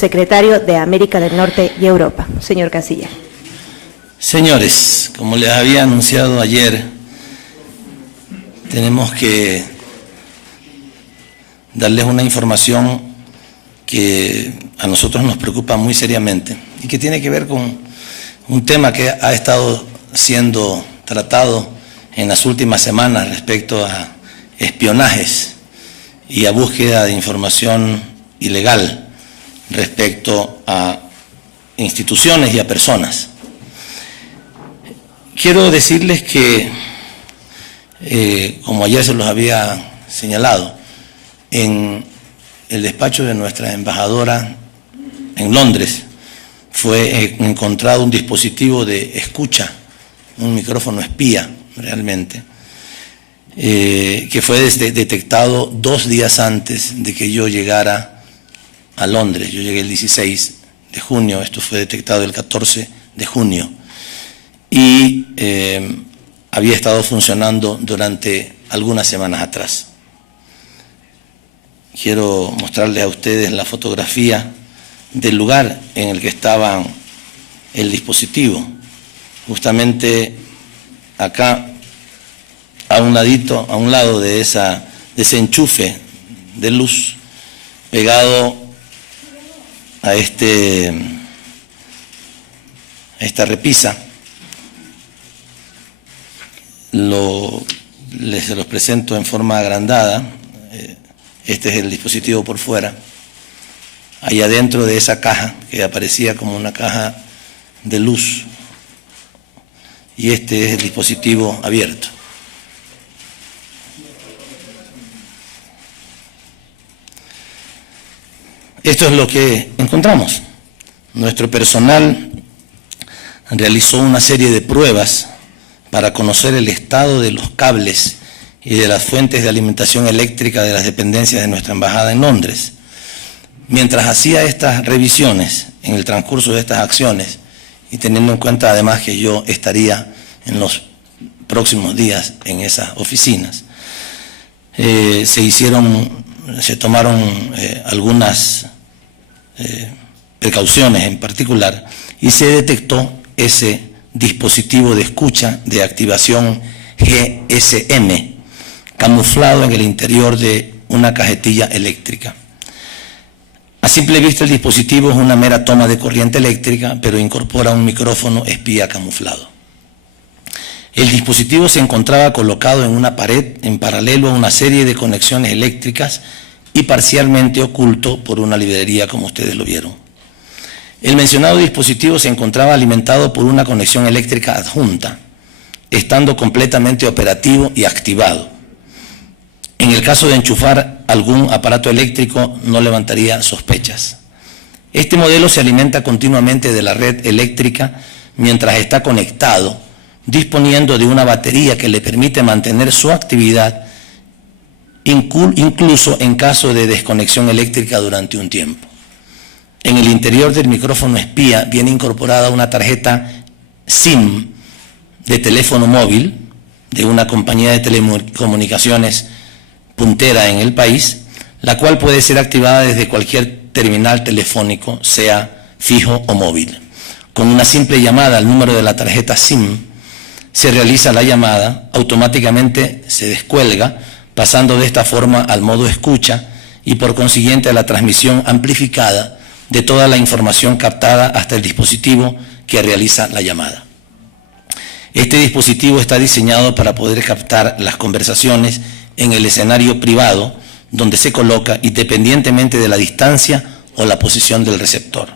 secretario de América del Norte y Europa. Señor Canciller. Señores, como les había anunciado ayer, tenemos que darles una información que a nosotros nos preocupa muy seriamente y que tiene que ver con un tema que ha estado siendo tratado en las últimas semanas respecto a espionajes y a búsqueda de información ilegal respecto a instituciones y a personas. Quiero decirles que, como ayer se los había señalado, en el despacho de nuestra embajadora en Londres fue encontrado un dispositivo de escucha, un micrófono espía realmente, que fue detectado 2 días antes de que yo llegara a Londres. Yo llegué el 16 de junio, esto fue detectado el 14 de junio y había estado funcionando durante algunas semanas atrás. Quiero mostrarles a ustedes la fotografía del lugar en el que estaba el dispositivo. Justamente acá, a un lado de ese enchufe de luz, pegado a esta repisa, se los presento en forma agrandada. Este es el dispositivo por fuera. Ahí adentro de esa caja, que aparecía como una caja de luz, y este es el dispositivo abierto. Esto es lo que encontramos. Nuestro personal realizó una serie de pruebas para conocer el estado de los cables y de las fuentes de alimentación eléctrica de las dependencias de nuestra embajada en Londres. Mientras hacía estas revisiones, en el transcurso de estas acciones, y teniendo en cuenta además que yo estaría en los próximos días en esas oficinas, se tomaron algunas precauciones en particular y se detectó ese dispositivo de escucha de activación GSM camuflado en el interior de una cajetilla eléctrica. A simple vista el dispositivo es una mera toma de corriente eléctrica, pero incorpora un micrófono espía camuflado. El dispositivo se encontraba colocado en una pared en paralelo a una serie de conexiones eléctricas y parcialmente oculto por una librería, como ustedes lo vieron. El mencionado dispositivo se encontraba alimentado por una conexión eléctrica adjunta, estando completamente operativo y activado. En el caso de enchufar algún aparato eléctrico no levantaría sospechas. Este modelo se alimenta continuamente de la red eléctrica mientras está conectado, disponiendo de una batería que le permite mantener su actividad incluso en caso de desconexión eléctrica durante un tiempo. En el interior del micrófono espía viene incorporada una tarjeta SIM de teléfono móvil de una compañía de telecomunicaciones puntera en el país, la cual puede ser activada desde cualquier terminal telefónico, sea fijo o móvil. Con una simple llamada al número de la tarjeta SIM, se realiza la llamada, automáticamente se descuelga, pasando de esta forma al modo escucha y por consiguiente a la transmisión amplificada de toda la información captada hasta el dispositivo que realiza la llamada. Este dispositivo está diseñado para poder captar las conversaciones en el escenario privado donde se coloca independientemente de la distancia o la posición del receptor.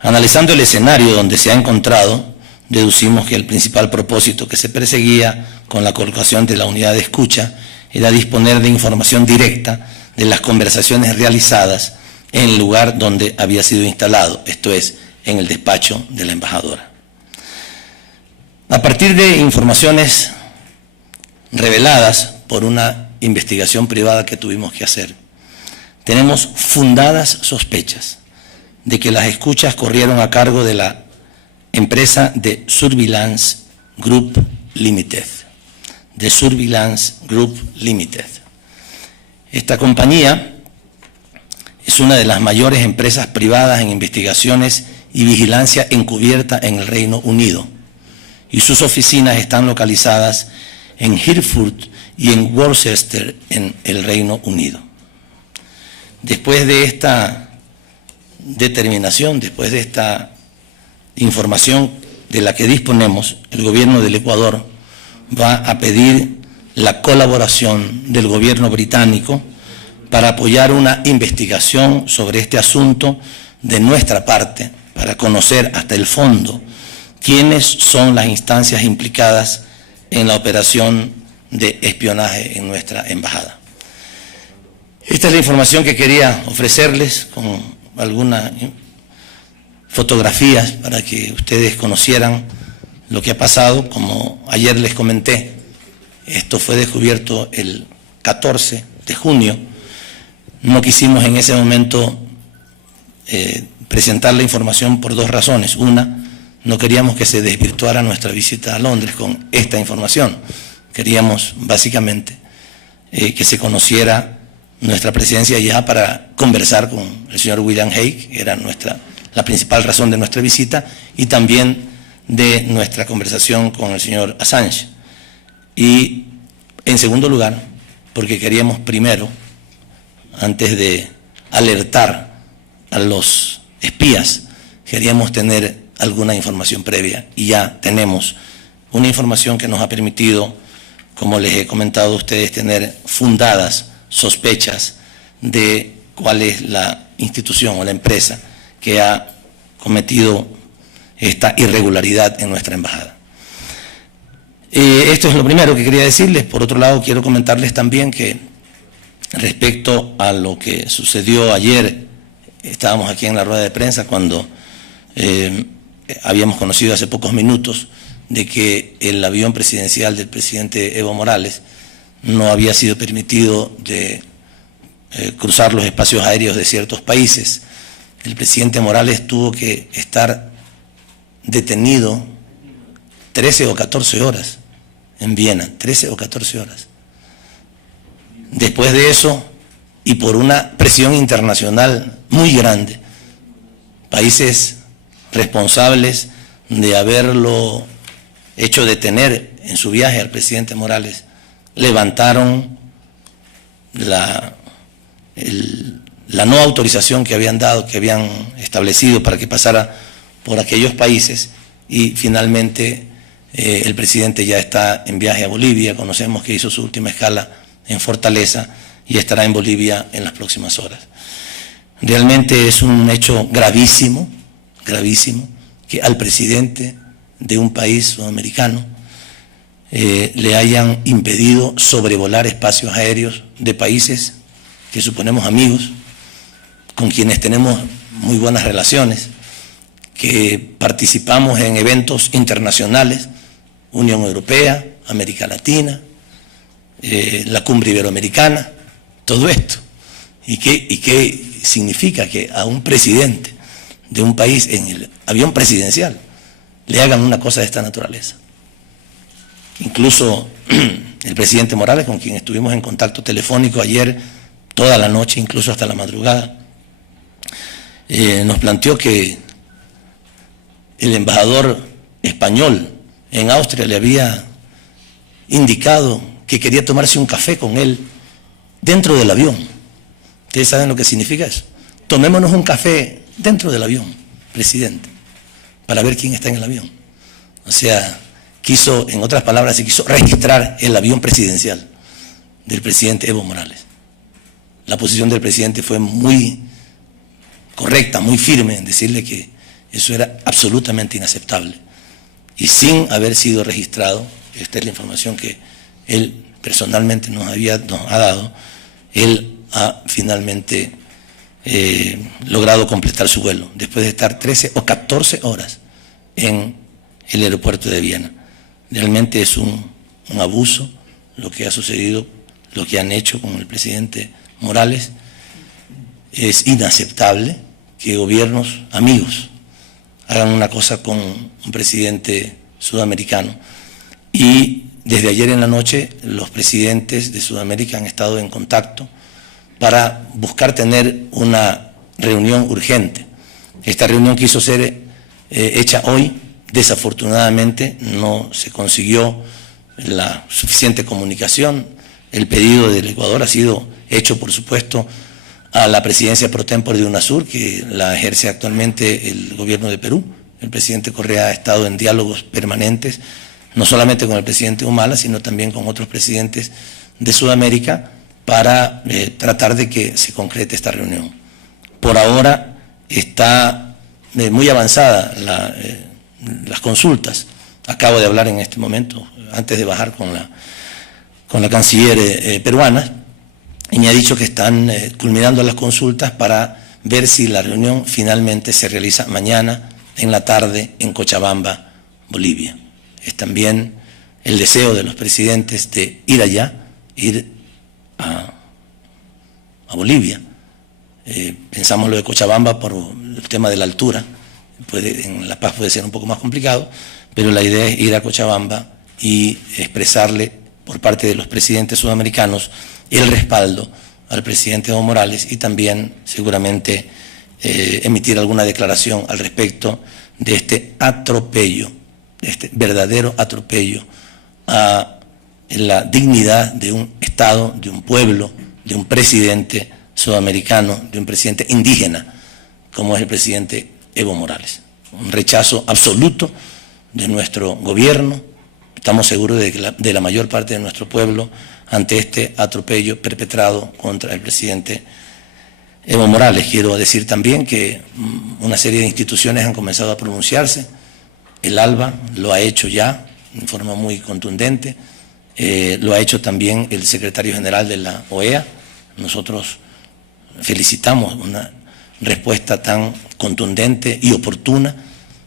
Analizando el escenario donde se ha encontrado, deducimos que el principal propósito que se perseguía con la colocación de la unidad de escucha era disponer de información directa de las conversaciones realizadas en el lugar donde había sido instalado, esto es, en el despacho de la embajadora. A partir de informaciones reveladas por una investigación privada que tuvimos que hacer, tenemos fundadas sospechas de que las escuchas corrieron a cargo de la empresa de Surveillance Group Limited. Esta compañía es una de las mayores empresas privadas en investigaciones y vigilancia encubierta en el Reino Unido, y sus oficinas están localizadas en Hereford y en Worcester, en el Reino Unido. Después de esta determinación, después de esta información de la que disponemos, el gobierno del Ecuador va a pedir la colaboración del gobierno británico para apoyar una investigación sobre este asunto de nuestra parte, para conocer hasta el fondo quiénes son las instancias implicadas en la operación de espionaje en nuestra embajada. Esta es la información que quería ofrecerles, con algunas fotografías para que ustedes conocieran lo que ha pasado. Como ayer les comenté, esto fue descubierto el 14 de junio. No quisimos en ese momento presentar la información por dos razones. Una, no queríamos que se desvirtuara nuestra visita a Londres con esta información. Queríamos básicamente que se conociera nuestra presencia allá para conversar con el señor William Hague, que era la principal razón de nuestra visita, y también de nuestra conversación con el señor Assange. Y en segundo lugar, porque queríamos primero, antes de alertar a los espías, queríamos tener alguna información previa, y ya tenemos una información que nos ha permitido, como les he comentado a ustedes, tener fundadas sospechas de cuál es la institución o la empresa que ha cometido esta irregularidad en nuestra embajada. Esto es lo primero que quería decirles. Por otro lado, quiero comentarles también que respecto a lo que sucedió ayer, estábamos aquí en la rueda de prensa cuando habíamos conocido hace pocos minutos de que el avión presidencial del presidente Evo Morales no había sido permitido de cruzar los espacios aéreos de ciertos países. El presidente Morales tuvo que estar detenido 13 o 14 horas en Viena, 13 o 14 horas. Después de eso, y por una presión internacional muy grande, países responsables de haberlo hecho detener en su viaje al presidente Morales, levantaron la no autorización que habían dado, que habían establecido para que pasara por aquellos países, y finalmente el presidente ya está en viaje a Bolivia. Conocemos que hizo su última escala en Fortaleza y estará en Bolivia en las próximas horas. Realmente es un hecho gravísimo, gravísimo, que al presidente de un país sudamericano le hayan impedido sobrevolar espacios aéreos de países que suponemos amigos, con quienes tenemos muy buenas relaciones, que participamos en eventos internacionales, Unión Europea, América Latina, la Cumbre Iberoamericana, todo esto. ¿Y qué significa que a un presidente de un país en el avión presidencial le hagan una cosa de esta naturaleza? Incluso el presidente Morales, con quien estuvimos en contacto telefónico ayer, toda la noche, incluso hasta la madrugada, nos planteó que el embajador español en Austria le había indicado que quería tomarse un café con él dentro del avión. ¿Ustedes saben lo que significa eso? Tomémonos un café dentro del avión, presidente, para ver quién está en el avión. O sea, quiso, en otras palabras, se quiso registrar el avión presidencial del presidente Evo Morales. La posición del presidente fue muy correcta, muy firme en decirle que eso era absolutamente inaceptable. Y sin haber sido registrado, esta es la información que él personalmente nos ha dado, él ha finalmente logrado completar su vuelo, después de estar 13 o 14 horas en el aeropuerto de Viena. Realmente es un abuso lo que ha sucedido, lo que han hecho con el presidente Morales. Es inaceptable que gobiernos amigos hagan una cosa con un presidente sudamericano. Y desde ayer en la noche los presidentes de Sudamérica han estado en contacto para buscar tener una reunión urgente. Esta reunión quiso ser hecha hoy, desafortunadamente no se consiguió la suficiente comunicación. El pedido del Ecuador ha sido hecho, por supuesto, a la presidencia pro tempore de UNASUR, que la ejerce actualmente el gobierno de Perú. El presidente Correa ha estado en diálogos permanentes, no solamente con el presidente Humala, sino también con otros presidentes de Sudamérica, para tratar de que se concrete esta reunión. Por ahora está muy avanzada las consultas. Acabo de hablar en este momento, antes de bajar con la canciller peruana, y me ha dicho que están culminando las consultas para ver si la reunión finalmente se realiza mañana en la tarde en Cochabamba, Bolivia. Es también el deseo de los presidentes de ir allá, ir a Bolivia. Pensamos lo de Cochabamba por el tema de la altura, en La Paz puede ser un poco más complicado, pero la idea es ir a Cochabamba y expresarle por parte de los presidentes sudamericanos el respaldo al presidente Evo Morales y también seguramente emitir alguna declaración al respecto de este atropello, de este verdadero atropello a la dignidad de un Estado, de un pueblo, de un presidente sudamericano, de un presidente indígena, como es el presidente Evo Morales. Un rechazo absoluto de nuestro gobierno, estamos seguros de la mayor parte de nuestro pueblo, ante este atropello perpetrado contra el presidente Evo Morales. Quiero decir también que una serie de instituciones han comenzado a pronunciarse. El ALBA lo ha hecho ya en forma muy contundente, lo ha hecho también el secretario general de la OEA. Nosotros felicitamos una respuesta tan contundente y oportuna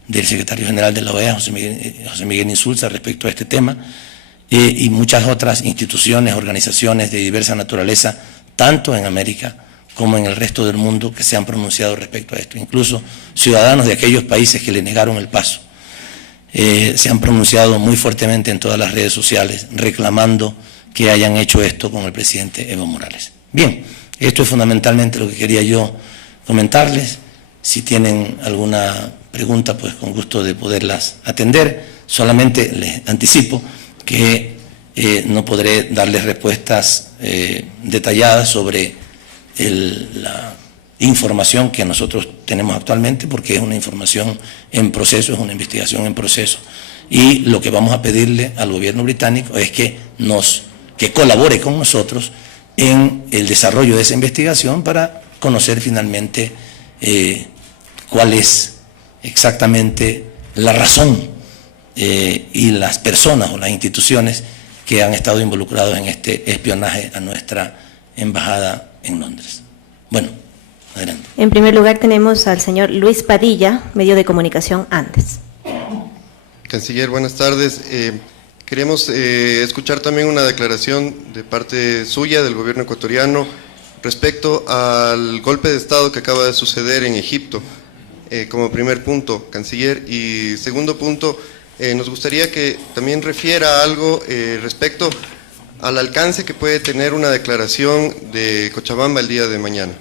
del secretario general de la OEA, José Miguel Insulza, respecto a este tema, y muchas otras instituciones, organizaciones de diversa naturaleza, tanto en América como en el resto del mundo, que se han pronunciado respecto a esto. Incluso ciudadanos de aquellos países que le negaron el paso se han pronunciado muy fuertemente en todas las redes sociales reclamando que hayan hecho esto con el presidente Evo Morales. Bien, esto es fundamentalmente lo que quería yo comentarles. Si tienen alguna pregunta, pues con gusto de poderlas atender. Solamente les anticipo que no podré darles respuestas detalladas sobre la información que nosotros tenemos actualmente, porque es una información en proceso, es una investigación en proceso. Y lo que vamos a pedirle al gobierno británico es que colabore con nosotros en el desarrollo de esa investigación para conocer finalmente cuál es exactamente la razón y las personas o las instituciones que han estado involucrados en este espionaje a nuestra embajada en Londres. Bueno, adelante. En primer lugar tenemos al señor Luis Padilla, medio de comunicación Andes. Canciller, buenas tardes. Queremos escuchar también una declaración de parte suya, del gobierno ecuatoriano, respecto al golpe de Estado que acaba de suceder en Egipto, como primer punto, canciller. Y segundo punto, nos gustaría que también refiera algo respecto al alcance que puede tener una declaración de Cochabamba el día de mañana.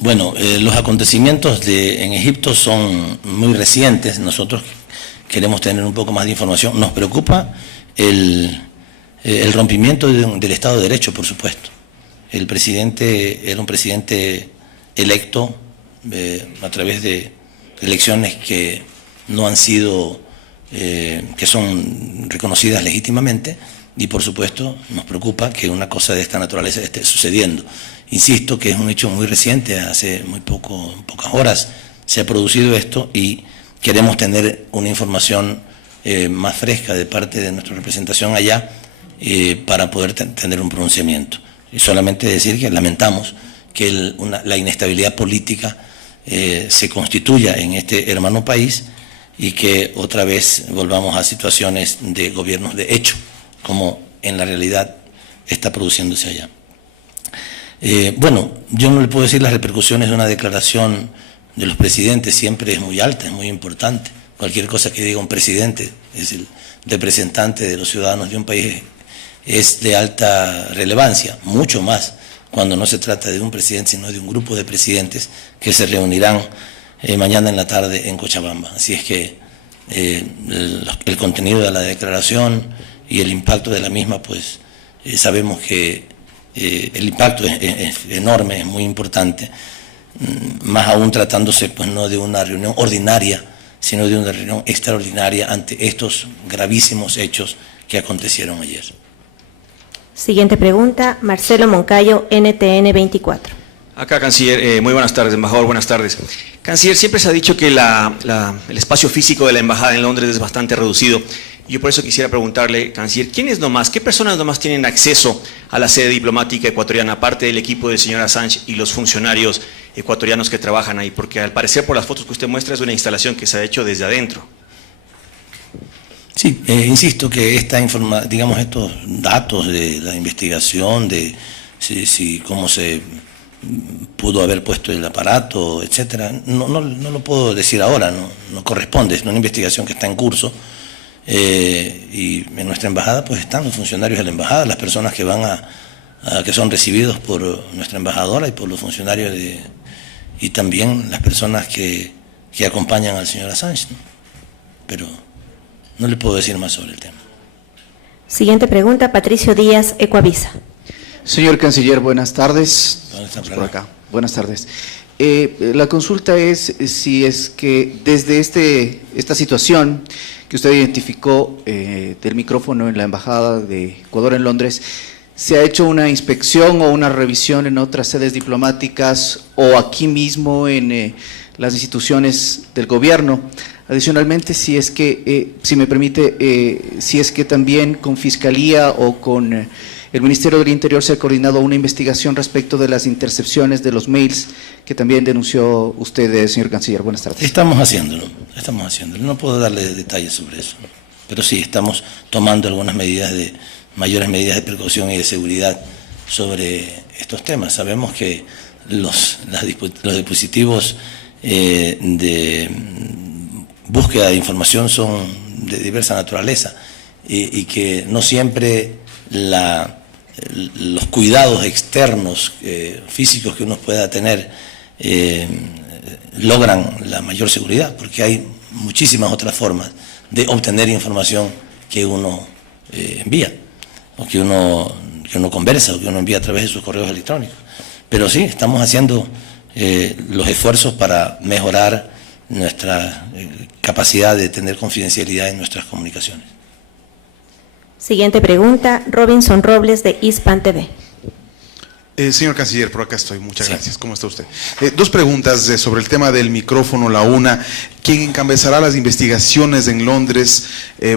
Bueno, los acontecimientos en Egipto son muy recientes. Nosotros queremos tener un poco más de información. Nos preocupa el rompimiento del Estado de Derecho, por supuesto. El presidente era un presidente electo a través de elecciones que no han sido, que son reconocidas legítimamente, y por supuesto nos preocupa que una cosa de esta naturaleza esté sucediendo. Insisto que es un hecho muy reciente, hace pocas horas se ha producido esto y queremos tener una información más fresca de parte de nuestra representación allá para poder tener un pronunciamiento. Y solamente decir que lamentamos que la inestabilidad política se constituya en este hermano país y que otra vez volvamos a situaciones de gobiernos de hecho, como en la realidad está produciéndose allá. Bueno, yo no le puedo decir las repercusiones de una declaración de los presidentes, siempre es muy alta, es muy importante. Cualquier cosa que diga un presidente es el representante de los ciudadanos de un país, es de alta relevancia, mucho más cuando no se trata de un presidente, sino de un grupo de presidentes que se reunirán mañana en la tarde en Cochabamba. Así es que el contenido de la declaración y el impacto de la misma, pues sabemos que el impacto es enorme, es muy importante, más aún tratándose pues no de una reunión ordinaria, sino de una reunión extraordinaria ante estos gravísimos hechos que acontecieron ayer. Siguiente pregunta, Marcelo Moncayo, NTN 24. Acá, canciller, muy buenas tardes, embajador, buenas tardes. Canciller, siempre se ha dicho que el espacio físico de la embajada en Londres es bastante reducido. Y yo por eso quisiera preguntarle, canciller, qué personas nomás tienen acceso a la sede diplomática ecuatoriana, aparte del equipo del señor Assange y los funcionarios ecuatorianos que trabajan ahí? Porque al parecer, por las fotos que usted muestra, es una instalación que se ha hecho desde adentro. Sí, insisto que digamos estos datos de la investigación, de cómo se pudo haber puesto el aparato, etcétera, no lo puedo decir ahora, no corresponde, es una investigación que está en curso, y en nuestra embajada pues están los funcionarios de la embajada, las personas que van que son recibidos por nuestra embajadora y por los funcionarios y también las personas que acompañan al señor Assange, ¿no? Pero no le puedo decir más sobre el tema. Siguiente pregunta, Patricio Díaz, Ecuavisa. Señor canciller, buenas tardes. ¿Dónde está Por acá. Buenas tardes. La consulta es si es que desde esta situación que usted identificó del micrófono en la Embajada de Ecuador en Londres, ¿se ha hecho una inspección o una revisión en otras sedes diplomáticas o aquí mismo en las instituciones del gobierno? Adicionalmente, si es que, si me permite, si es que también con Fiscalía o con el Ministerio del Interior se ha coordinado una investigación respecto de las intercepciones de los mails que también denunció usted, señor canciller. Buenas tardes. Estamos haciéndolo. No puedo darle detalles sobre eso, ¿no? Pero sí, estamos tomando algunas mayores medidas de precaución y de seguridad sobre estos temas. Sabemos que los dispositivos de búsqueda de información son de diversa naturaleza y que no siempre los cuidados externos físicos que uno pueda tener logran la mayor seguridad, porque hay muchísimas otras formas de obtener información que uno envía, o que uno conversa, o que uno envía a través de sus correos electrónicos. Pero sí, estamos haciendo los esfuerzos para mejorar nuestra capacidad de tener confidencialidad en nuestras comunicaciones. Siguiente pregunta, Robinson Robles, de Hispan TV. Señor canciller, por acá estoy. Muchas Sí. gracias. ¿Cómo está usted? Dos preguntas sobre el tema del micrófono. La una, ¿quién encabezará las investigaciones en Londres?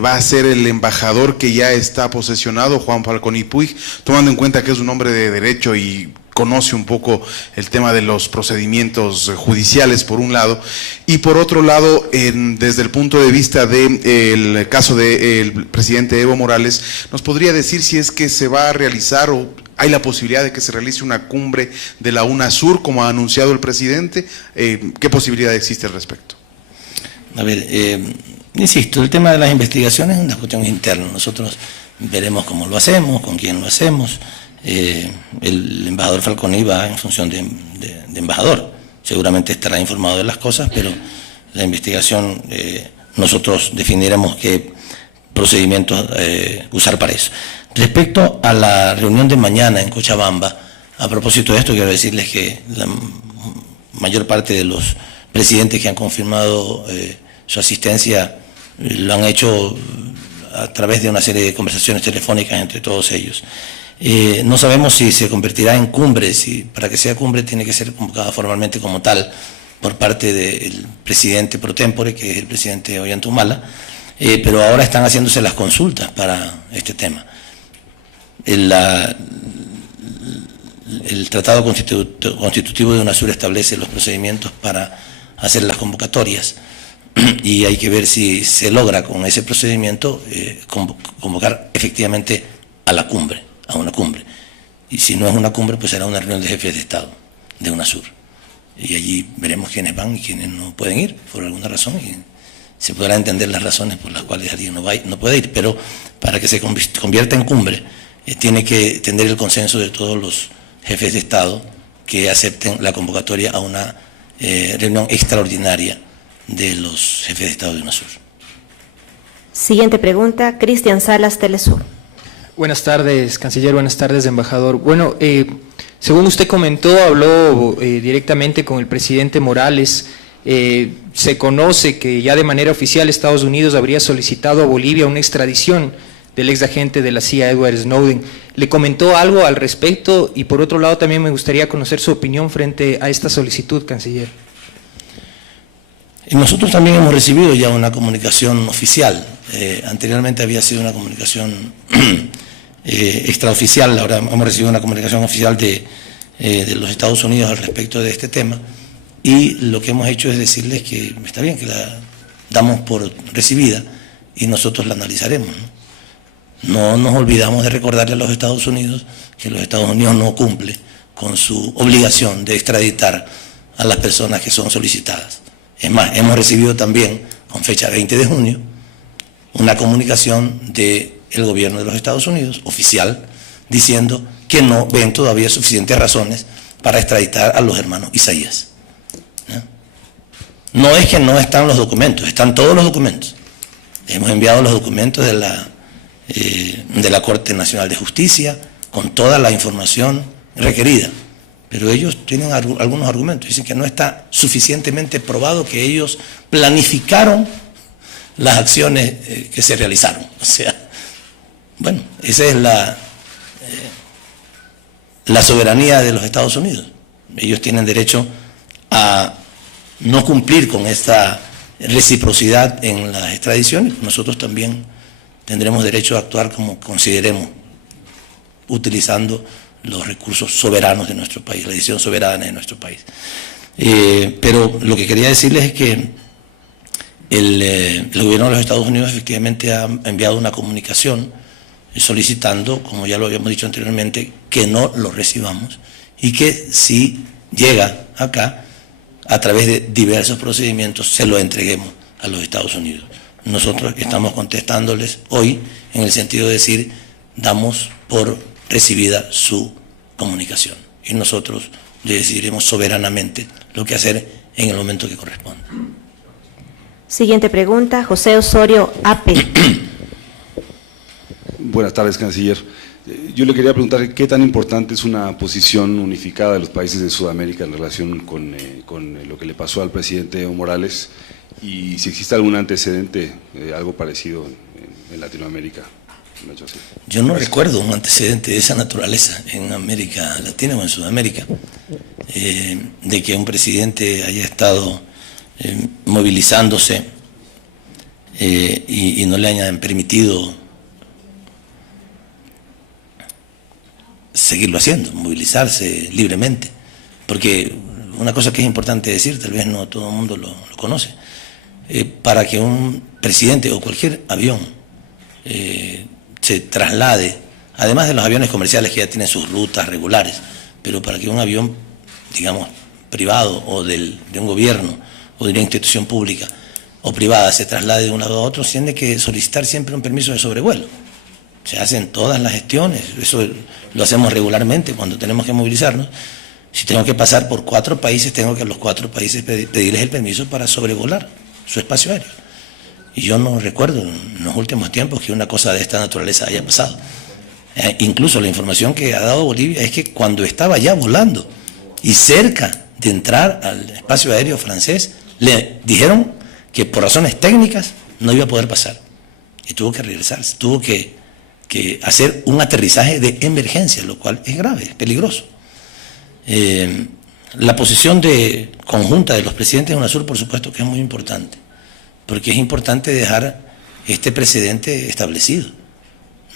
¿Va a ser el embajador que ya está posesionado, Juan Falcón y Puig, tomando en cuenta que es un hombre de derecho y conoce un poco el tema de los procedimientos judiciales, por un lado, y por otro lado, desde el punto de vista del caso del presidente Evo Morales, ¿nos podría decir si es que se va a realizar o hay la posibilidad de que se realice una cumbre de la UNASUR, como ha anunciado el presidente? ¿Qué posibilidad existe al respecto? A ver, insisto, el tema de las investigaciones es una cuestión interna. Nosotros veremos cómo lo hacemos, con quién lo hacemos. El embajador Falconi va en función de embajador. Seguramente estará informado de las cosas, pero la investigación, nosotros definiremos qué procedimientos usar para eso. Respecto a la reunión de mañana en Cochabamba, a propósito de esto, quiero decirles que la mayor parte de los presidentes que han confirmado su asistencia lo han hecho a través de una serie de conversaciones telefónicas entre todos ellos. No sabemos si se convertirá en cumbre, si para que sea cumbre tiene que ser convocada formalmente como tal por parte del presidente pro tempore, que es el presidente Ollanta, pero ahora están haciéndose las consultas para este tema. El Tratado Constitutivo de UNASUR establece los procedimientos para hacer las convocatorias y hay que ver si se logra con ese procedimiento convocar efectivamente a la cumbre, a una cumbre. Y si no es una cumbre, pues será una reunión de jefes de Estado de UNASUR. Y allí veremos quiénes van y quiénes no pueden ir por alguna razón, y se podrán entender las razones por las cuales alguien no puede ir, pero para que se convierta en cumbre tiene que tener el consenso de todos los jefes de Estado que acepten la convocatoria a una reunión extraordinaria de los jefes de Estado de UNASUR. Siguiente pregunta, Cristian Salas, Telesur. Buenas tardes, canciller. Buenas tardes, embajador. Bueno, según usted comentó, habló directamente con el presidente Morales. Se conoce que ya de manera oficial Estados Unidos habría solicitado a Bolivia una extradición del ex agente de la CIA, Edward Snowden. ¿Le comentó algo al respecto? Y por otro lado, también me gustaría conocer su opinión frente a esta solicitud, canciller. Nosotros también hemos recibido ya una comunicación oficial. Anteriormente había sido una comunicación extraoficial, ahora hemos recibido una comunicación oficial de los Estados Unidos al respecto de este tema, y lo que hemos hecho es decirles que está bien, que la damos por recibida y nosotros la analizaremos, ¿no? No nos olvidamos de recordarle a los Estados Unidos que los Estados Unidos no cumple con su obligación de extraditar a las personas que son solicitadas. Es más, hemos recibido también, con fecha 20 de junio, una comunicación del gobierno de los Estados Unidos, oficial, diciendo que no ven todavía suficientes razones para extraditar a los hermanos Isaías. No es que no están los documentos, están todos los documentos. Hemos enviado los documentos de la Corte Nacional de Justicia, con toda la información requerida. Pero ellos tienen algunos argumentos. Dicen que no está suficientemente probado que ellos planificaron las acciones que se realizaron. O sea, bueno, esa es la soberanía de los Estados Unidos. Ellos tienen derecho a no cumplir con esta reciprocidad en las extradiciones. Nosotros también tendremos derecho a actuar como consideremos, utilizando los recursos soberanos de nuestro país, la decisión soberana de nuestro país. Pero lo que quería decirles es que el gobierno de los Estados Unidos efectivamente ha enviado una comunicación solicitando, como ya lo habíamos dicho anteriormente, que no lo recibamos y que si llega acá, a través de diversos procedimientos, se lo entreguemos a los Estados Unidos. Nosotros estamos contestándoles hoy en el sentido de decir, damos por recibida su comunicación y nosotros decidiremos soberanamente lo que hacer en el momento que corresponda. Siguiente pregunta, José Osorio, AP. Buenas tardes, canciller. Yo le quería preguntar qué tan importante es una posición unificada de los países de Sudamérica en relación con lo que le pasó al presidente Evo Morales y si existe algún antecedente, algo parecido en Latinoamérica. Yo no recuerdo un antecedente de esa naturaleza en América Latina o en Sudamérica, de que un presidente haya estado movilizándose y no le hayan permitido seguirlo haciendo, movilizarse libremente, porque una cosa que es importante decir, tal vez no todo el mundo lo conoce, para que un presidente o cualquier avión se traslade, además de los aviones comerciales que ya tienen sus rutas regulares, pero para que un avión, digamos, privado o de un gobierno o de una institución pública o privada se traslade de un lado a otro, tiene que solicitar siempre un permiso de sobrevuelo. Se hacen todas las gestiones, eso lo hacemos regularmente cuando tenemos que movilizarnos. Si tengo que pasar por 4 países, tengo que a los 4 países pedirles el permiso para sobrevolar su espacio aéreo. Y yo no recuerdo en los últimos tiempos que una cosa de esta naturaleza haya pasado. Incluso la información que ha dado Bolivia es que cuando estaba ya volando y cerca de entrar al espacio aéreo francés, le dijeron que por razones técnicas no iba a poder pasar. Y tuvo que regresarse, tuvo que hacer un aterrizaje de emergencia, lo cual es grave, es peligroso. La posición conjunta de los presidentes de UNASUR, por supuesto que es muy importante, porque es importante dejar este precedente establecido.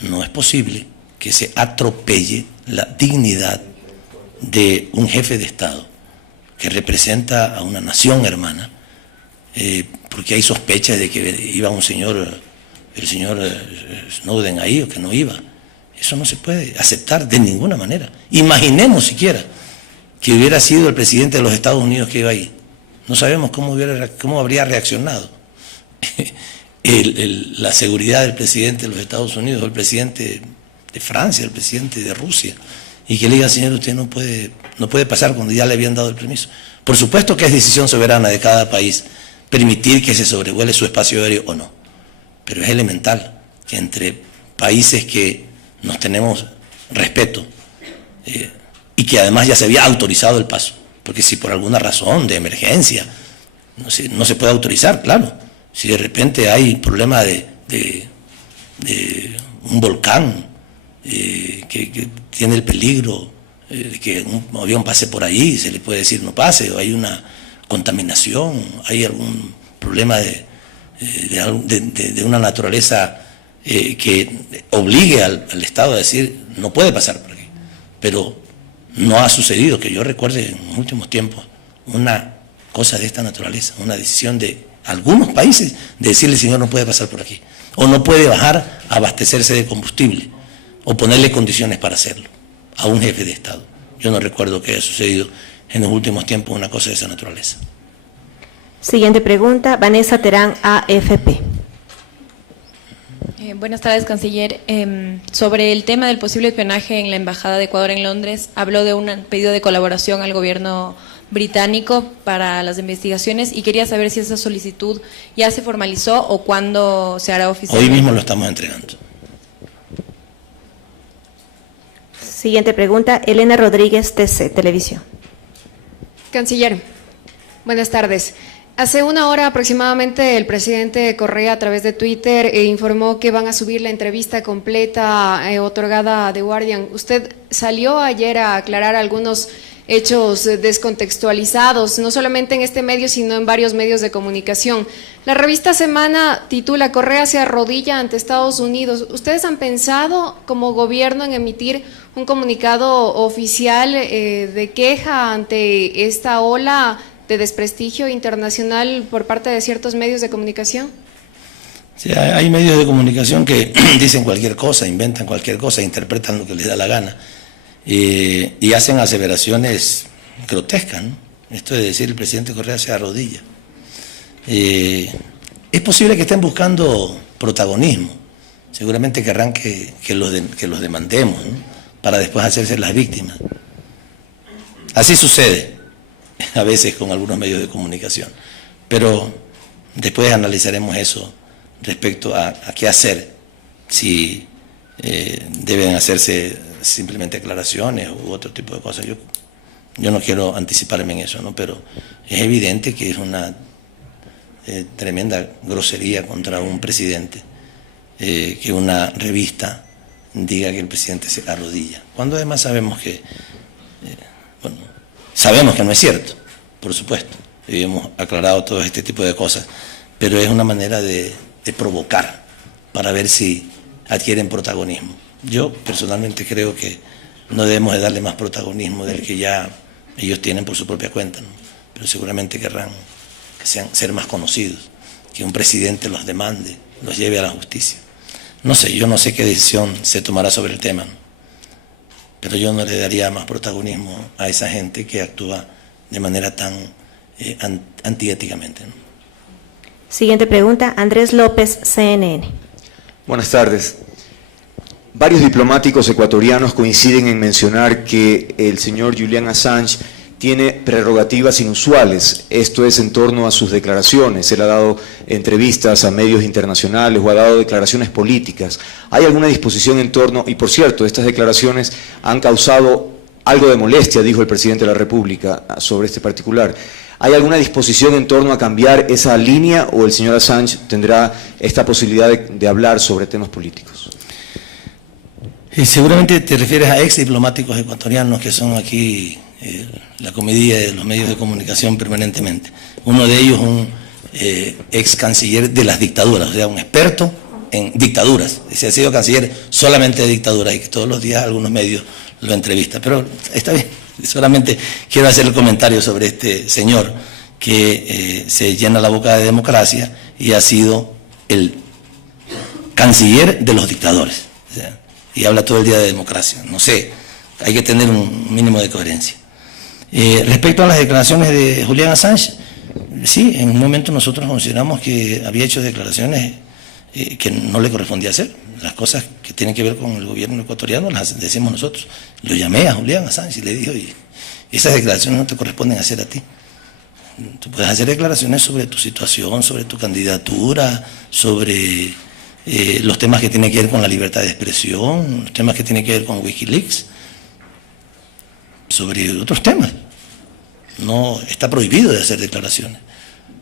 No es posible que se atropelle la dignidad de un jefe de Estado que representa a una nación hermana, porque hay sospechas de que iba el señor Snowden ahí o que no iba. Eso no se puede aceptar de ninguna manera. Imaginemos siquiera que hubiera sido el presidente de los Estados Unidos que iba ahí. No sabemos cómo habría reaccionado la seguridad del presidente de los Estados Unidos, el presidente de Francia, el presidente de Rusia, y que le diga, señor, usted no puede pasar cuando ya le habían dado el permiso. Por supuesto que es decisión soberana de cada país permitir que se sobrevuele su espacio aéreo o no, pero es elemental que entre países que nos tenemos respeto y que además ya se había autorizado el paso, porque si por alguna razón de emergencia no se puede autorizar, claro, si de repente hay problema de un volcán que tiene el peligro de que un avión pase por ahí, se le puede decir no pase, o hay una contaminación, hay algún problema de una naturaleza que obligue al Estado a decir no puede pasar por aquí. Pero no ha sucedido, que yo recuerde en los últimos tiempos, una cosa de esta naturaleza, una decisión de algunos países de decirle señor no puede pasar por aquí, o no puede bajar a abastecerse de combustible, o ponerle condiciones para hacerlo a un jefe de Estado. Yo no recuerdo que haya sucedido en los últimos tiempos una cosa de esa naturaleza. Siguiente pregunta, Vanessa Terán, AFP. Buenas tardes, canciller. Sobre el tema del posible espionaje en la Embajada de Ecuador en Londres, habló de un pedido de colaboración al gobierno británico para las investigaciones y quería saber si esa solicitud ya se formalizó o cuándo se hará oficial. Hoy mismo lo estamos entregando. Siguiente pregunta, Elena Rodríguez, TC, Televisión. Canciller, buenas tardes. Hace una hora aproximadamente el presidente Correa a través de Twitter informó que van a subir la entrevista completa otorgada a The Guardian. Usted salió ayer a aclarar algunos hechos descontextualizados, no solamente en este medio, sino en varios medios de comunicación. La revista Semana titula Correa se arrodilla ante Estados Unidos. ¿Ustedes han pensado como gobierno en emitir un comunicado oficial de queja ante esta ola de desprestigio internacional por parte de ciertos medios de comunicación? Sí, hay medios de comunicación que dicen cualquier cosa, inventan cualquier cosa, interpretan lo que les da la gana y hacen aseveraciones grotescas, ¿no? Esto de decir el presidente Correa se arrodilla. Es posible que estén buscando protagonismo, seguramente querrán que los demandemos, ¿no? Para después hacerse las víctimas. Así sucede a veces con algunos medios de comunicación, pero después analizaremos eso respecto a qué hacer, si deben hacerse simplemente aclaraciones u otro tipo de cosas. Yo no quiero anticiparme en eso, ¿no? Pero es evidente que es una tremenda grosería contra un presidente que una revista diga que el presidente se arrodilla, cuando además sabemos que sabemos que no es cierto, por supuesto, y hemos aclarado todo este tipo de cosas, pero es una manera de provocar para ver si adquieren protagonismo. Yo personalmente creo que no debemos de darle más protagonismo del que ya ellos tienen por su propia cuenta, ¿no? Pero seguramente querrán que ser más conocidos, que un presidente los demande, los lleve a la justicia. No sé, yo no sé qué decisión se tomará sobre el tema, ¿no? Pero yo no le daría más protagonismo a esa gente que actúa de manera tan antiéticamente, ¿no? Siguiente pregunta, Andrés López, CNN. Buenas tardes. Varios diplomáticos ecuatorianos coinciden en mencionar que el señor Julian Assange tiene prerrogativas inusuales, esto es en torno a sus declaraciones. Él ha dado entrevistas a medios internacionales o ha dado declaraciones políticas. ¿Hay alguna disposición en torno? Y por cierto, estas declaraciones han causado algo de molestia, dijo el presidente de la República sobre este particular. ¿Hay alguna disposición en torno a cambiar esa línea o el señor Assange tendrá esta posibilidad de hablar sobre temas políticos? Seguramente te refieres a ex diplomáticos ecuatorianos que son aquí la comedia de los medios de comunicación permanentemente. Uno de ellos, un ex canciller de las dictaduras, o sea, un experto en dictaduras. Se ha sido canciller solamente de dictaduras y que todos los días algunos medios lo entrevistan. Pero está bien, solamente quiero hacer el comentario sobre este señor que se llena la boca de democracia y ha sido el canciller de los dictadores. O sea, y habla todo el día de democracia. No sé, hay que tener un mínimo de coherencia. Respecto a las declaraciones de Julian Assange, sí, en un momento nosotros consideramos que había hecho declaraciones que no le correspondía hacer. Las cosas que tienen que ver con el gobierno ecuatoriano las decimos nosotros. Lo llamé a Julián Assange y le dije, oye, esas declaraciones no te corresponden hacer a ti. Tú puedes hacer declaraciones sobre tu situación, sobre tu candidatura, sobre los temas que tienen que ver con la libertad de expresión, los temas que tienen que ver con Wikileaks, sobre otros temas. No está prohibido de hacer declaraciones,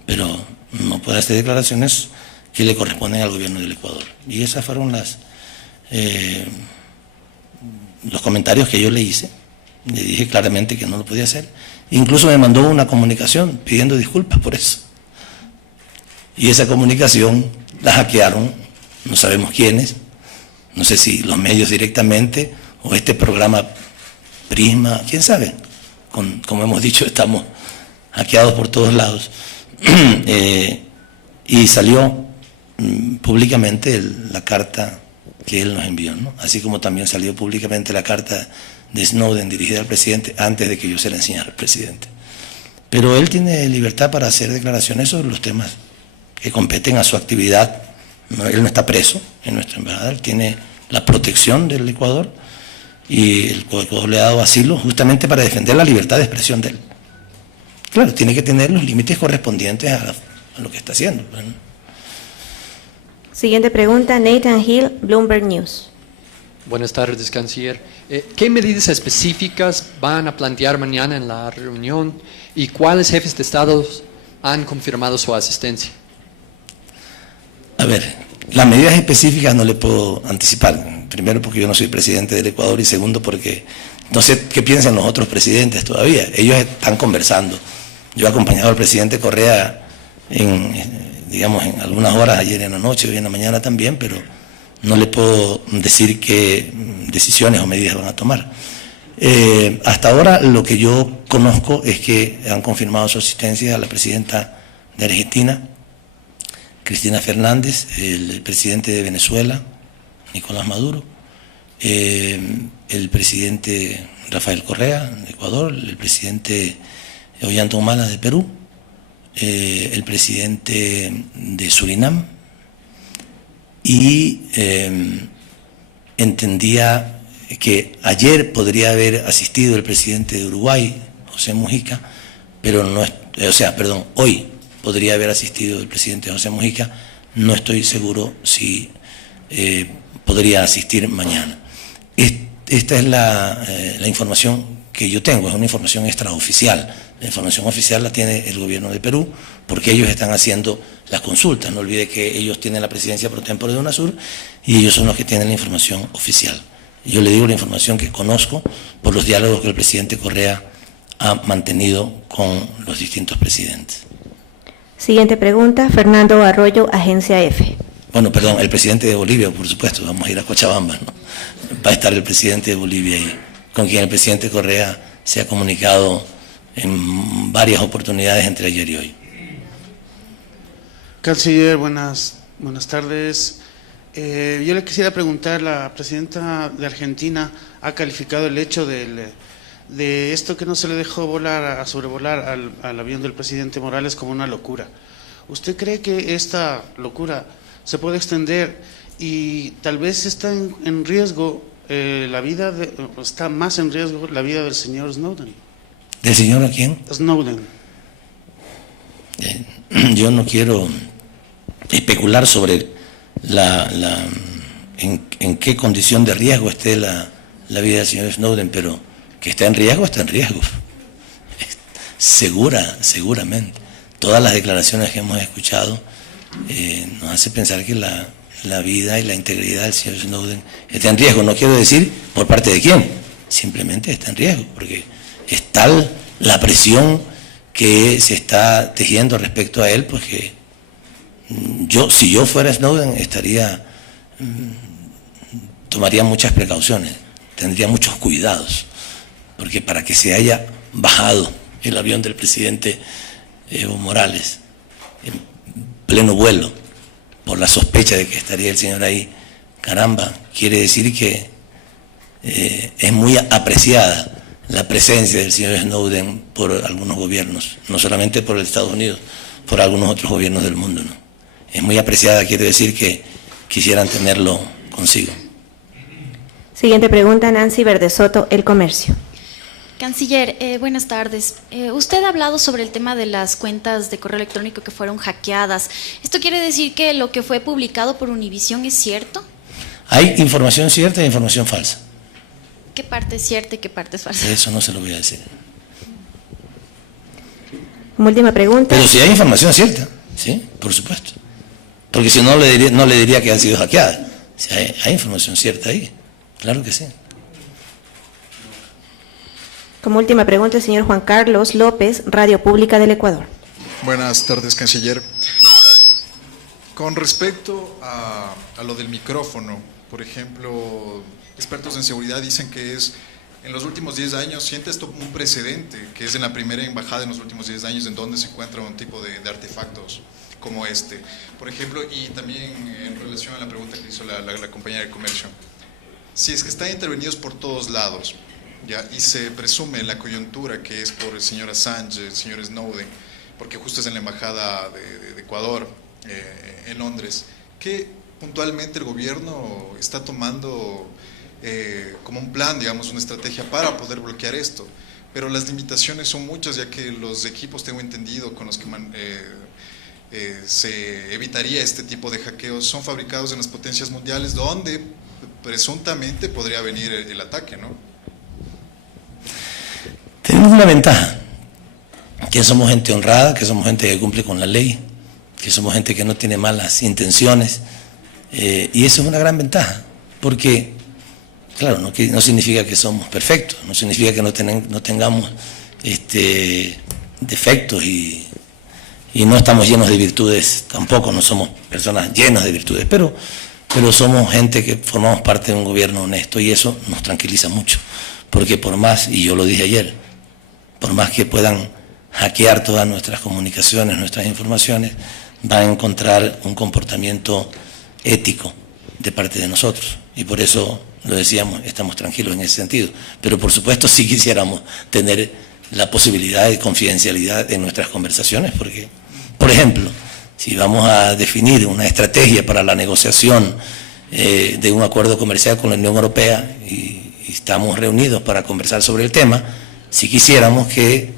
pero no puede hacer declaraciones que le corresponden al gobierno del Ecuador. Y esas fueron los comentarios que yo le hice. Le dije claramente que no lo podía hacer. Incluso me mandó una comunicación pidiendo disculpas por eso. Y esa comunicación la hackearon, no sabemos quiénes, no sé si los medios directamente o este programa Prisma, quién sabe. Como hemos dicho, estamos hackeados por todos lados. Y salió públicamente la carta que él nos envió, ¿no? Así como también salió públicamente la carta de Snowden dirigida al presidente antes de que yo se la enseñara al presidente. Pero él tiene libertad para hacer declaraciones sobre los temas que competen a su actividad. Él no está preso en nuestra embajada, él tiene la protección del Ecuador y el Ecuador le ha dado asilo justamente para defender la libertad de expresión de él. Claro, tiene que tener los límites correspondientes a lo que está haciendo. Siguiente pregunta, Nathan Hill, Bloomberg News. Buenas tardes, canciller. ¿Qué medidas específicas van a plantear mañana en la reunión y cuáles jefes de Estado han confirmado su asistencia? A ver, las medidas específicas no le puedo anticipar. Primero porque yo no soy presidente del Ecuador y segundo porque no sé qué piensan los otros presidentes todavía. Ellos están conversando. Yo he acompañado al presidente Correa en algunas horas, ayer en la noche, hoy en la mañana también, pero no le puedo decir qué decisiones o medidas van a tomar. Hasta ahora lo que yo conozco es que han confirmado su asistencia a la presidenta de Argentina, Cristina Fernández, el presidente de Venezuela, Nicolás Maduro, el presidente Rafael Correa de Ecuador, el presidente Ollanta Humala de Perú, el presidente de Surinam, y entendía que ayer podría haber asistido el presidente de Uruguay, José Mujica, pero no, hoy podría haber asistido el presidente José Mujica, no estoy seguro si podría asistir mañana. Esta es la información que yo tengo, es una información extraoficial. La información oficial la tiene el gobierno de Perú, porque ellos están haciendo las consultas. No olvide que ellos tienen la presidencia pro tempore de UNASUR y ellos son los que tienen la información oficial. Yo le digo la información que conozco por los diálogos que el presidente Correa ha mantenido con los distintos presidentes. Siguiente pregunta, Fernando Arroyo, Agencia F. Bueno, perdón, el presidente de Bolivia, por supuesto, vamos a ir a Cochabamba, ¿no? Va a estar el presidente de Bolivia ahí, con quien el presidente Correa se ha comunicado en varias oportunidades entre ayer y hoy. Canciller, buenas tardes. Yo le quisiera preguntar, la presidenta de Argentina ha calificado el hecho de esto que no se le dejó sobrevolar al avión del presidente Morales como una locura. ¿Usted cree que esta locura se puede extender y tal vez está en riesgo está más en riesgo la vida del señor Snowden? ¿Del señor a quién? Snowden. Yo no quiero especular sobre en qué condición de riesgo esté la vida del señor Snowden, pero que está en riesgo, está en riesgo. Seguramente. Todas las declaraciones que hemos escuchado nos hace pensar que la vida y la integridad del señor Snowden está en riesgo. No quiero decir por parte de quién, simplemente está en riesgo, porque es tal la presión que se está tejiendo respecto a él, pues que si yo fuera Snowden tomaría muchas precauciones, tendría muchos cuidados, porque para que se haya bajado el avión del presidente Evo Morales en pleno vuelo por la sospecha de que estaría el señor ahí, caramba, quiere decir que es muy apreciada la presencia del señor Snowden por algunos gobiernos, no solamente por el Estados Unidos, por algunos otros gobiernos del mundo, ¿no? Es muy apreciada, quiere decir que quisieran tenerlo consigo. Siguiente pregunta, Nancy Verdesoto, El Comercio. Canciller, buenas tardes. Usted ha hablado sobre el tema de las cuentas de correo electrónico que fueron hackeadas. ¿Esto quiere decir que lo que fue publicado por Univisión es cierto? Hay información cierta e información falsa. ¿Qué parte es cierta y qué parte es falsa? Eso no se lo voy a decir. Como última pregunta. Pero si hay información cierta, sí, por supuesto. Porque si no, no le diría que han sido hackeadas. Si hay información cierta ahí, claro que sí. Como última pregunta, el señor Juan Carlos López, Radio Pública del Ecuador. Buenas tardes, canciller. Con respecto a lo del micrófono, por ejemplo, expertos en seguridad dicen que es, en los últimos 10 años, siente esto un precedente, que es en la primera embajada en los últimos 10 años en donde se encuentra un tipo de artefactos como este. Por ejemplo, y también en relación a la pregunta que hizo la compañera de Comercio, si es que están intervenidos por todos lados, ¿ya? Y se presume en la coyuntura que es por el señor Assange, el señor Snowden, porque justo es en la embajada de Ecuador, en Londres, ¿qué puntualmente el gobierno está tomando como un plan, digamos, una estrategia para poder bloquear esto? Pero las limitaciones son muchas, ya que los equipos, tengo entendido, con los que se evitaría este tipo de hackeos son fabricados en las potencias mundiales, donde presuntamente podría venir el ataque, ¿no? Tenemos una ventaja, que somos gente honrada, que somos gente que cumple con la ley, que somos gente que no tiene malas intenciones, y eso es una gran ventaja, porque, claro, no significa que somos perfectos, no significa que no tengamos defectos y no estamos llenos de virtudes, tampoco no somos personas llenas de virtudes, pero somos gente que formamos parte de un gobierno honesto y eso nos tranquiliza mucho, porque por más, y yo lo dije ayer, por más que puedan hackear todas nuestras comunicaciones, nuestras informaciones, van a encontrar un comportamiento ético de parte de nosotros. Y por eso, lo decíamos, estamos tranquilos en ese sentido. Pero por supuesto sí quisiéramos tener la posibilidad de confidencialidad en nuestras conversaciones, porque, por ejemplo, si vamos a definir una estrategia para la negociación de un acuerdo comercial con la Unión Europea y estamos reunidos para conversar sobre el tema, si quisiéramos que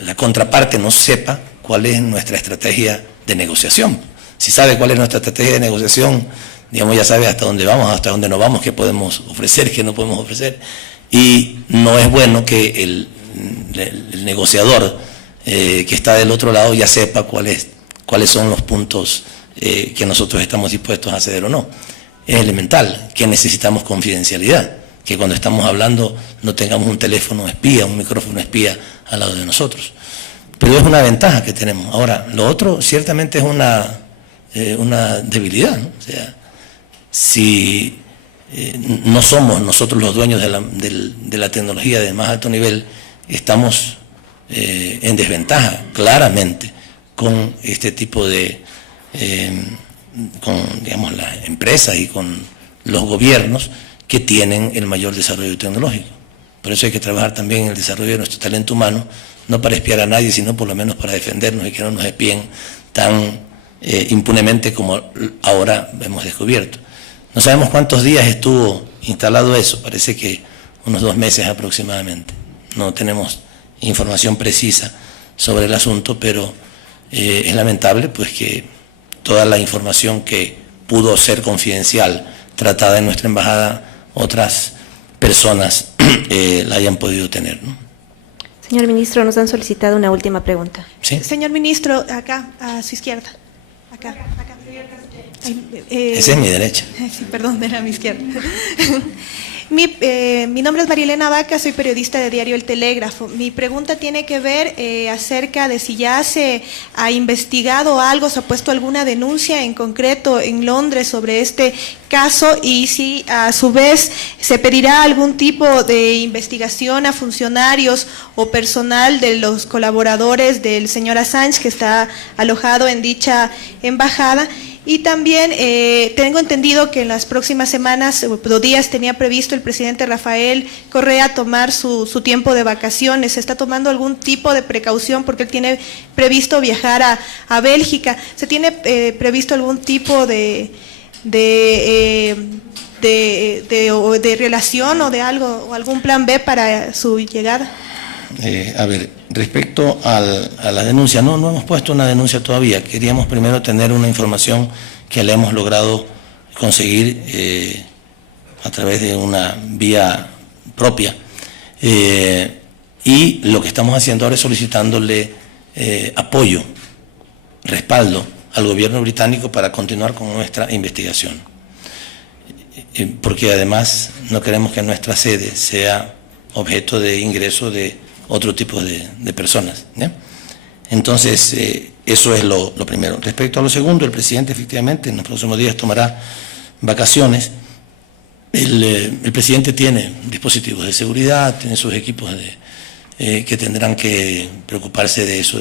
la contraparte no sepa cuál es nuestra estrategia de negociación. Si sabe cuál es nuestra estrategia de negociación, digamos, ya sabe hasta dónde vamos, hasta dónde no vamos, qué podemos ofrecer, qué no podemos ofrecer. Y no es bueno que el negociador que está del otro lado ya sepa cuáles son los puntos que nosotros estamos dispuestos a ceder o no. Es elemental que necesitamos confidencialidad, que cuando estamos hablando no tengamos un teléfono espía, un micrófono espía al lado de nosotros. Pero es una ventaja que tenemos. Ahora, lo otro ciertamente es una debilidad, ¿no? O sea, si no somos nosotros los dueños de la tecnología de más alto nivel, estamos en desventaja, claramente, con este tipo con, digamos, las empresas y con los gobiernos que tienen el mayor desarrollo tecnológico. Por eso hay que trabajar también en el desarrollo de nuestro talento humano, no para espiar a nadie, sino por lo menos para defendernos y que no nos espíen tan impunemente como ahora hemos descubierto. No sabemos cuántos días estuvo instalado eso, parece que unos 2 meses aproximadamente. No tenemos información precisa sobre el asunto, pero es lamentable pues que toda la información que pudo ser confidencial tratada en nuestra embajada, otras personas la hayan podido tener, ¿no? Señor ministro, nos han solicitado una última pregunta. ¿Sí? Señor ministro, acá, a su izquierda. Acá. Esa es mi derecha. Sí, perdón, era a mi izquierda. Mi nombre es Marielena Vaca, soy periodista de diario El Telégrafo. Mi pregunta tiene que ver acerca de si ya se ha investigado algo, se ha puesto alguna denuncia en concreto en Londres sobre este caso y si a su vez se pedirá algún tipo de investigación a funcionarios o personal de los colaboradores del señor Assange que está alojado en dicha embajada. Y también tengo entendido que en las próximas semanas o días tenía previsto el presidente Rafael Correa tomar su tiempo de vacaciones. ¿Se está tomando algún tipo de precaución porque él tiene previsto viajar a Bélgica? ¿Se tiene previsto algún tipo de relación o de algo, o algún plan B para su llegada? A ver, respecto a la denuncia, no hemos puesto una denuncia todavía. Queríamos primero tener una información que la hemos logrado conseguir a través de una vía propia. Y lo que estamos haciendo ahora es solicitándole apoyo, respaldo al gobierno británico para continuar con nuestra investigación. Porque además no queremos que nuestra sede sea objeto de ingreso de otro tipo de personas, ¿ya? Entonces, eso es lo primero. Respecto a lo segundo, el presidente efectivamente en los próximos días tomará vacaciones. El presidente tiene dispositivos de seguridad, tiene sus equipos que tendrán que preocuparse de eso,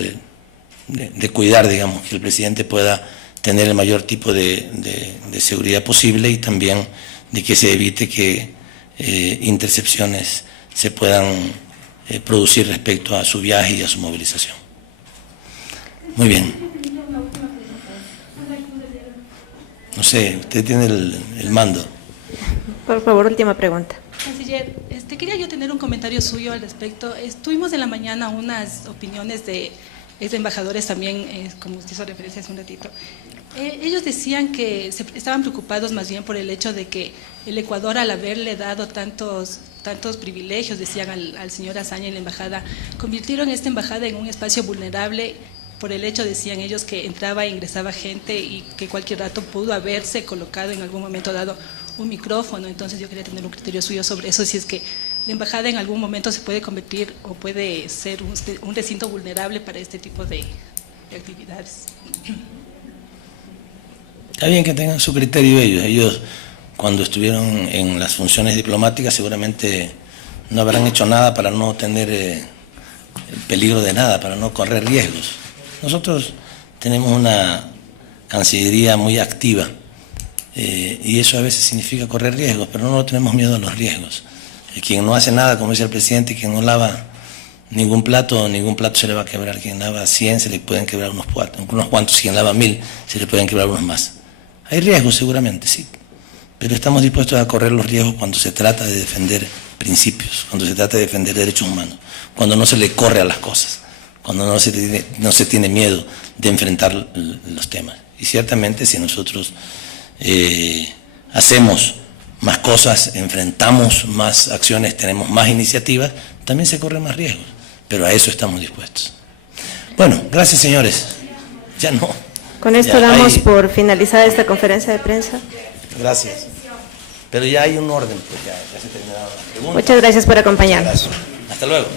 de cuidar, digamos, que el presidente pueda tener el mayor tipo de seguridad posible y también de que se evite que intercepciones se puedan producir respecto a su viaje y a su movilización. Muy bien. No sé, usted tiene el mando. Por favor, última pregunta. Canciller, quería yo tener un comentario suyo al respecto. Tuvimos en la mañana unas opiniones de ex embajadores también, como usted hizo referencia hace un ratito. Ellos decían que estaban preocupados más bien por el hecho de que el Ecuador, al haberle dado tantos privilegios, decían al señor Azaña en la embajada, convirtieron esta embajada en un espacio vulnerable por el hecho, decían ellos, que entraba e ingresaba gente y que cualquier rato pudo haberse colocado en algún momento dado un micrófono. Entonces yo quería tener un criterio suyo sobre eso, si es que la embajada en algún momento se puede convertir o puede ser un recinto vulnerable para este tipo de actividades. Está bien que tengan su criterio ellos. Ellos, cuando estuvieron en las funciones diplomáticas, seguramente no habrán hecho nada para no tener el peligro de nada, para no correr riesgos. Nosotros tenemos una Cancillería muy activa y eso a veces significa correr riesgos, pero no tenemos miedo a los riesgos. Quien no hace nada, como dice el presidente, quien no lava ningún plato se le va a quebrar. Quien lava 100 se le pueden quebrar unos cuantos, quien lava 1000 se le pueden quebrar unos más. Hay riesgos seguramente, sí, pero estamos dispuestos a correr los riesgos cuando se trata de defender principios, cuando se trata de defender derechos humanos, cuando no se le corre a las cosas, cuando no se tiene miedo de enfrentar los temas. Y ciertamente si nosotros hacemos más cosas, enfrentamos más acciones, tenemos más iniciativas, también se corren más riesgos, pero a eso estamos dispuestos. Bueno, gracias señores. Ya no. Con esto damos por finalizada esta conferencia de prensa. Gracias. Pero ya hay un orden, pues ya se terminaron las preguntas. Muchas gracias por acompañarnos. Hasta luego.